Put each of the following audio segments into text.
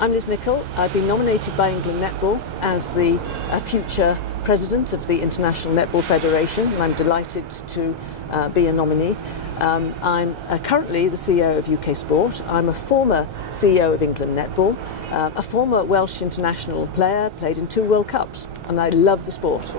I'm Liz Nicholl. I've been nominated by England Netball as the future president of the International Netball Federation, and I'm delighted to be a nominee. I'm currently the CEO of UK Sport. I'm a former CEO of England Netball, a former Welsh international player, played in 2 World Cups, and I love the sport.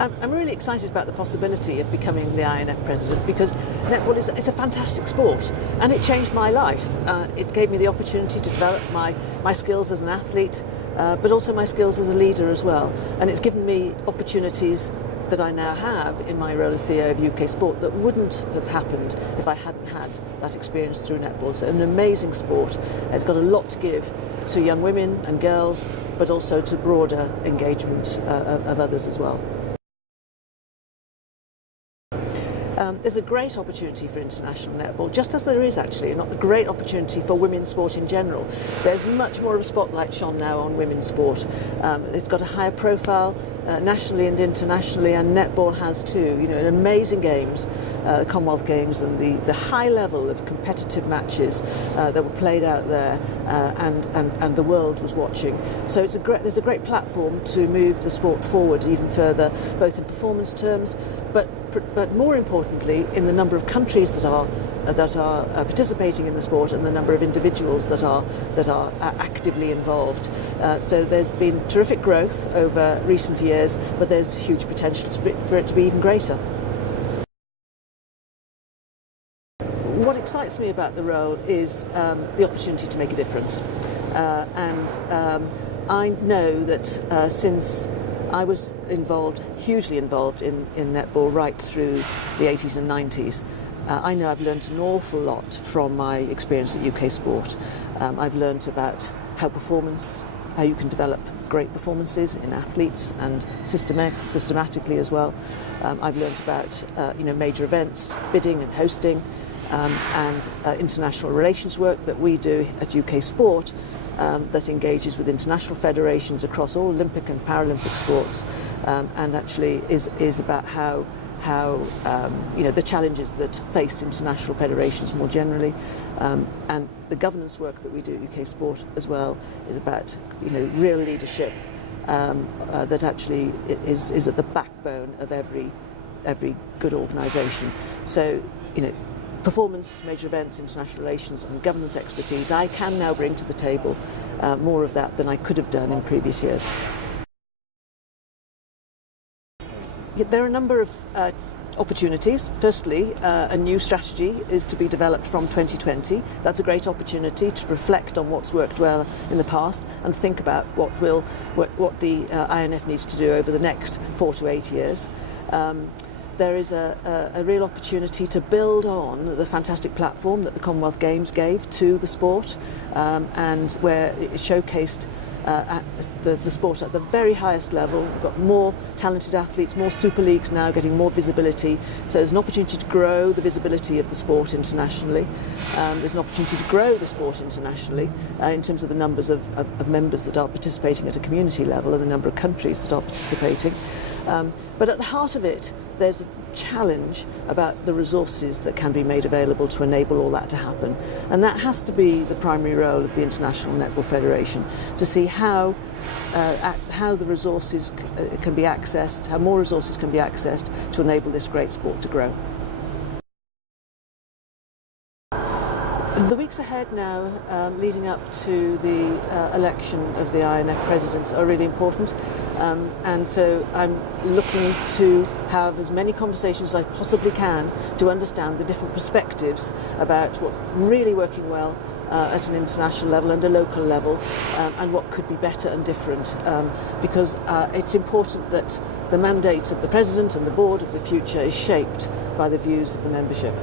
I'm really excited about the possibility of becoming the INF president because netball is a fantastic sport and it changed my life. It gave me the opportunity to develop my skills as an athlete, but also my skills as a leader as well. And it's given me opportunities that I now have in my role as CEO of UK Sport that wouldn't have happened if I hadn't had that experience through netball. So an amazing sport. It's got a lot to give to young women and girls, but also to broader engagement of others as well. There's a great opportunity for international netball, just as there is actually a great opportunity for women's sport in general. There's much more of a spotlight shone now on women's sport. It's got a higher profile nationally and internationally, and netball has too. You know, amazing games, the Commonwealth Games, and the high level of competitive matches that were played out there, and the world was watching. So there's a great platform to move the sport forward even further, both in performance terms, but more importantly in the number of countries that are participating in the sport and the number of individuals that are actively involved. So there's been terrific growth over recent years, but there's huge potential for it to be even greater. What excites me about the role is the opportunity to make a difference, I know that since I was hugely involved in netball right through the 80s and 90s. I know I've learned an awful lot from my experience at UK Sport. I've learned about how you can develop great performances in athletes and systematically as well. I've learned about major events, bidding and hosting, and international relations work that we do at UK Sport. That engages with international federations across all Olympic and Paralympic sports, and actually is about how the challenges that face international federations more generally, and the governance work that we do at UK Sport as well is about real leadership that actually is at the backbone of every good organisation. So performance, major events, international relations and governance expertise, I can now bring to the table more of that than I could have done in previous years. There are a number of opportunities. Firstly, a new strategy is to be developed from 2020. That's a great opportunity to reflect on what's worked well in the past and think about what the INF needs to do over the next 4 to 8 years. There is a real opportunity to build on the fantastic platform that the Commonwealth Games gave to the sport, and where it showcased the sport at the very highest level. We've got more talented athletes, more super leagues now getting more visibility. So there's an opportunity to grow the visibility of the sport internationally. There's an opportunity to grow the sport internationally in terms of the numbers of members that are participating at a community level and the number of countries that are participating. But at the heart of it, there's a challenge about the resources that can be made available to enable all that to happen. And that has to be the primary role of the International Netball Federation, to see how the resources can be accessed, how more resources can be accessed to enable this great sport to grow. The weeks ahead now, leading up to the election of the INF president, are really important, and so I'm looking to have as many conversations as I possibly can to understand the different perspectives about what's really working well at an international level and a local level, and what could be better and different, because it's important that the mandate of the president and the board of the future is shaped by the views of the membership.